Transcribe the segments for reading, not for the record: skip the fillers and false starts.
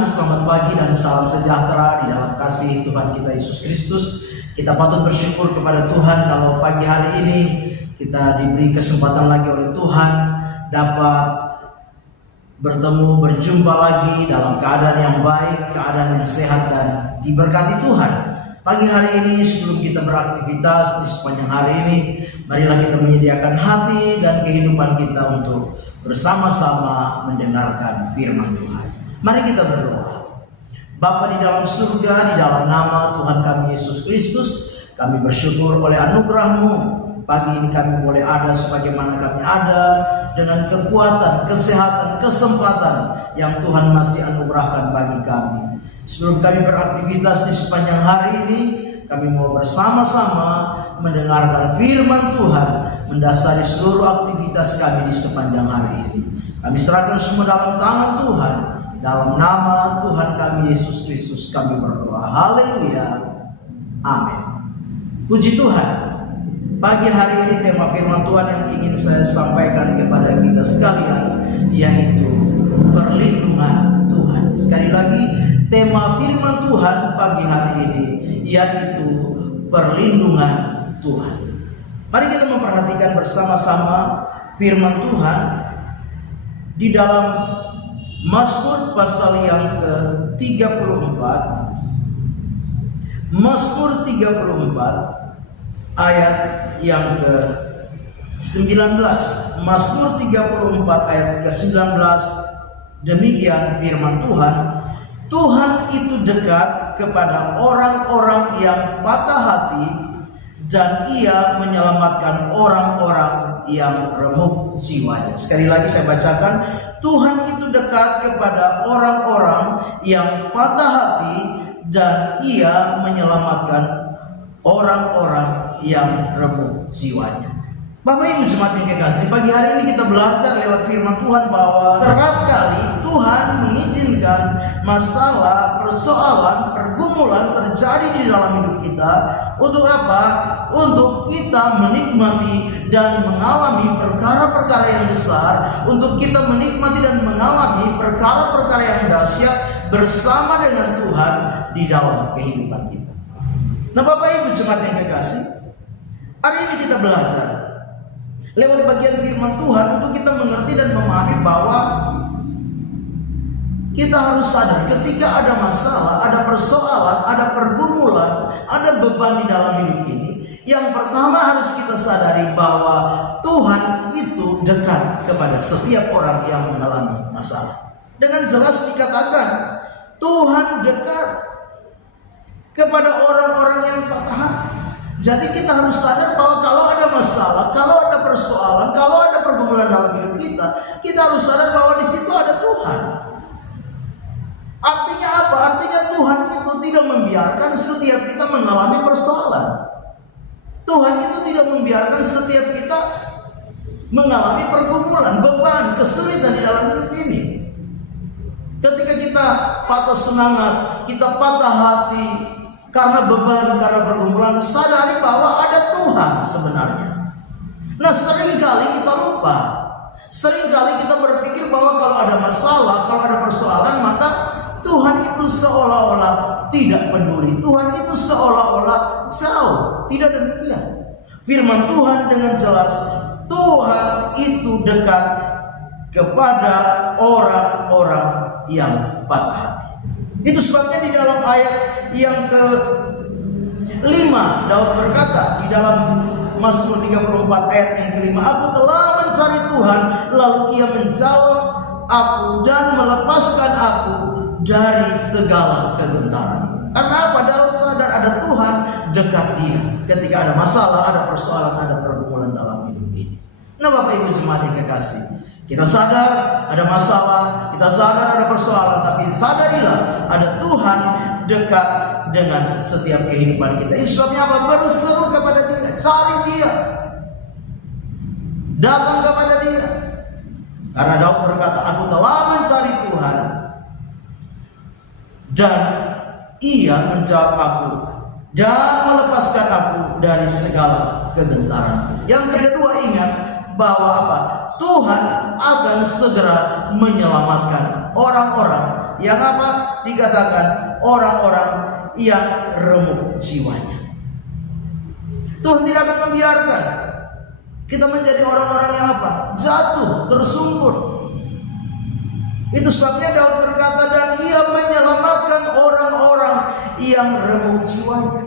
Tuhan, selamat pagi dan salam sejahtera di dalam kasih Tuhan kita Yesus Kristus. Kita patut bersyukur kepada Tuhan kalau pagi hari ini kita diberi kesempatan lagi oleh Tuhan dapat bertemu, berjumpa lagi dalam keadaan yang baik, keadaan yang sehat dan diberkati Tuhan. Pagi hari ini sebelum kita beraktivitas di sepanjang hari ini, marilah kita menyediakan hati dan kehidupan kita untuk bersama-sama mendengarkan firman Tuhan. Mari kita berdoa. Bapa di dalam surga, di dalam nama Tuhan kami Yesus Kristus, kami bersyukur oleh anugerah-Mu. Pagi ini kami boleh ada sebagaimana kami ada, dengan kekuatan, kesehatan, kesempatan yang Tuhan masih anugerahkan bagi kami. Sebelum kami beraktivitas di sepanjang hari ini, kami mau bersama-sama mendengarkan firman Tuhan, mendasari seluruh aktivitas kami di sepanjang hari ini. Kami serahkan semua dalam tangan Tuhan. Dalam nama Tuhan kami Yesus Kristus kami berdoa. Haleluya. Amin. Puji Tuhan. Pagi hari ini tema firman Tuhan yang ingin saya sampaikan kepada kita sekalian, yaitu perlindungan Tuhan. Sekali lagi, tema firman Tuhan pagi hari ini yaitu perlindungan Tuhan. Mari kita memperhatikan bersama-sama firman Tuhan di dalam Mazmur pasal yang ke-34. Mazmur 34 ayat yang ke-19. Mazmur 34 ayat ke-19. Demikian firman Tuhan. Tuhan itu dekat kepada orang-orang yang patah hati, dan Ia menyelamatkan orang-orang yang remuk jiwanya. Sekali lagi saya bacakan. Tuhan itu dekat kepada orang-orang yang patah hati, dan Ia menyelamatkan orang-orang yang remuk jiwanya. Bapak Ibu jemaat yang kekasih, pagi hari ini kita belajar lewat firman Tuhan bahwa kerap kali Tuhan mengizinkan masalah, persoalan, pergumulan terjadi di dalam hidup kita. Untuk apa? Untuk kita menikmati dan mengalami perkara-perkara yang besar. Untuk kita menikmati dan mengalami perkara-perkara yang dahsyat bersama dengan Tuhan di dalam kehidupan kita. Nah Bapak Ibu jemaat yang kekasih, hari ini kita belajar lewat bagian firman Tuhan untuk kita mengerti dan memahami bahwa kita harus sadar ketika ada masalah, ada persoalan, ada pergumulan, ada beban di dalam hidup ini. Yang pertama harus kita sadari bahwa Tuhan itu dekat kepada setiap orang yang mengalami masalah. Dengan jelas dikatakan Tuhan dekat kepada orang-orang yang patah hati. Jadi kita harus sadar bahwa kalau ada masalah, kalau ada persoalan, kalau ada pergumulan dalam hidup kita, kita harus sadar bahwa di situ ada Tuhan. Artinya apa? Artinya Tuhan itu tidak membiarkan setiap kita mengalami persoalan. Tuhan itu tidak membiarkan setiap kita mengalami pergumulan, beban, kesulitan di dalam hidup ini. Ketika kita patah semangat, kita patah hati karena beban, karena pergumulan, sadari bahwa ada Tuhan sebenarnya. Nah seringkali kita lupa. Seringkali kita berpikir bahwa kalau ada masalah, kalau ada persoalan, maka Tuhan itu seolah-olah tidak peduli. Tuhan itu seolah-olah jauh. Tidak demikian. Firman Tuhan dengan jelas, Tuhan itu dekat kepada orang-orang yang patah hati. Itu sebabnya di dalam ayat yang ke-5 Daud berkata di dalam Mazmur 34 ayat yang ke-5, aku telah mencari Tuhan, lalu Ia menjawab aku dan melepaskan aku dari segala kegentaran. Karena apa? Daud sadar ada Tuhan dekat dia ketika ada masalah, ada persoalan, ada pergumulan dalam hidup ini. Nah Bapak Ibu jemaat yang kekasih, kita sadar ada masalah, kita sadar ada persoalan, tapi sadarilah ada Tuhan dekat dengan setiap kehidupan kita. Ini sebabnya apa? Berseru kepada Dia, cari Dia, datang kepada Dia. Karena Daud berkata, aku telah mencari Tuhan dan Ia menjawab aku dan melepaskan aku dari segala kegentaran. Yang kedua, ingat bahwa apa? Tuhan akan segera menyelamatkan orang-orang yang apa? Dikatakan orang-orang yang remuk jiwanya. Tuhan tidak akan membiarkan kita menjadi orang-orang yang apa? Jatuh, tersungkur. Itu sebabnya Daud berkata, dan ia menyelamatkan orang-orang yang remuk jiwanya.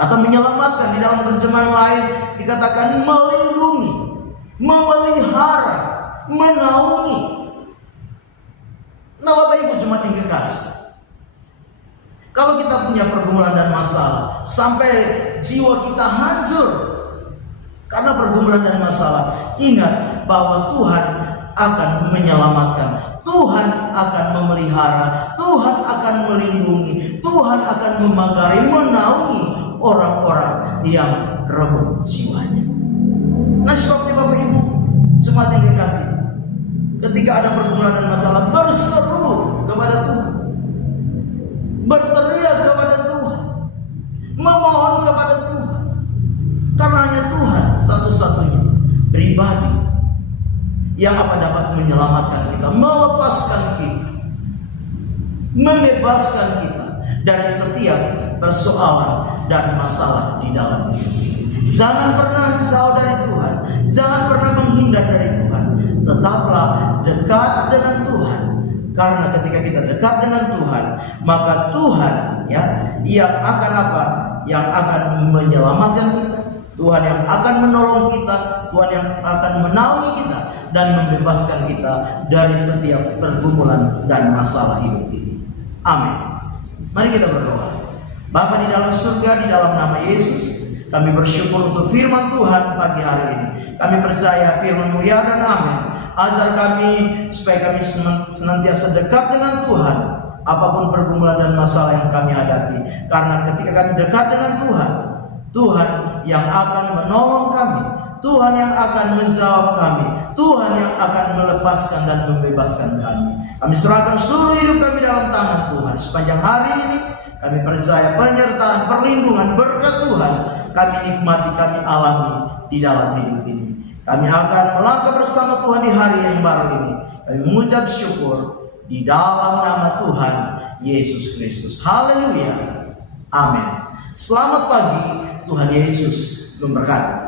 Kata menyelamatkan di dalam terjemahan lain dikatakan melindungi, memelihara, menaungi. Nah, Bapak Ibu jemaat yang kekasih, kalau kita punya pergumulan dan masalah sampai jiwa kita hancur karena pergumulan dan masalah, ingat bahwa Tuhan akan menyelamatkan, Tuhan akan memelihara, Tuhan akan melindungi, Tuhan akan memagari, menaungi orang-orang yang remuk jiwanya. Nah, sebabnya Bapak Ibu jemaat yang dikasih, ketika ada pergumulan dan masalah, berseru kepada Tuhan, berteriak kepada Tuhan, memohon kepada Tuhan, karena hanya Tuhan satu-satunya pribadi yang apa dapat menyelamatkan kita, melepaskan kita, membebaskan kita dari setiap persoalan dan masalah di dalam hidup ini. Jangan pernah jauh dari Tuhan, jangan pernah menghindar dari Tuhan. Tetaplah dekat dengan Tuhan, karena ketika kita dekat dengan Tuhan, maka Tuhan yang akan apa? Yang akan menyelamatkan kita, Tuhan yang akan menolong kita, Tuhan yang akan menaungi kita dan membebaskan kita dari setiap pergumulan dan masalah hidup ini. Amin. Mari kita berdoa. Bapa di dalam surga, di dalam nama Yesus, kami bersyukur untuk firman Tuhan pagi hari ini. Kami percaya firman-Mu ya dan amin. Ajar kami supaya kami senantiasa dekat dengan Tuhan, apapun pergumulan dan masalah yang kami hadapi. Karena ketika kami dekat dengan Tuhan, Tuhan yang akan menolong kami, Tuhan yang akan menjawab kami, Tuhan yang akan melepaskan dan membebaskan kami. Kami serahkan seluruh hidup kami dalam tangan Tuhan. Sepanjang hari ini kami percaya penyertaan, perlindungan, berkat Tuhan kami nikmati, kami alami di dalam hidup ini. Kami akan melangkah bersama Tuhan di hari yang baru ini. Kami mengucap syukur di dalam nama Tuhan Yesus Kristus. Haleluya. Amin. Selamat pagi. Tuhan Yesus memberkati.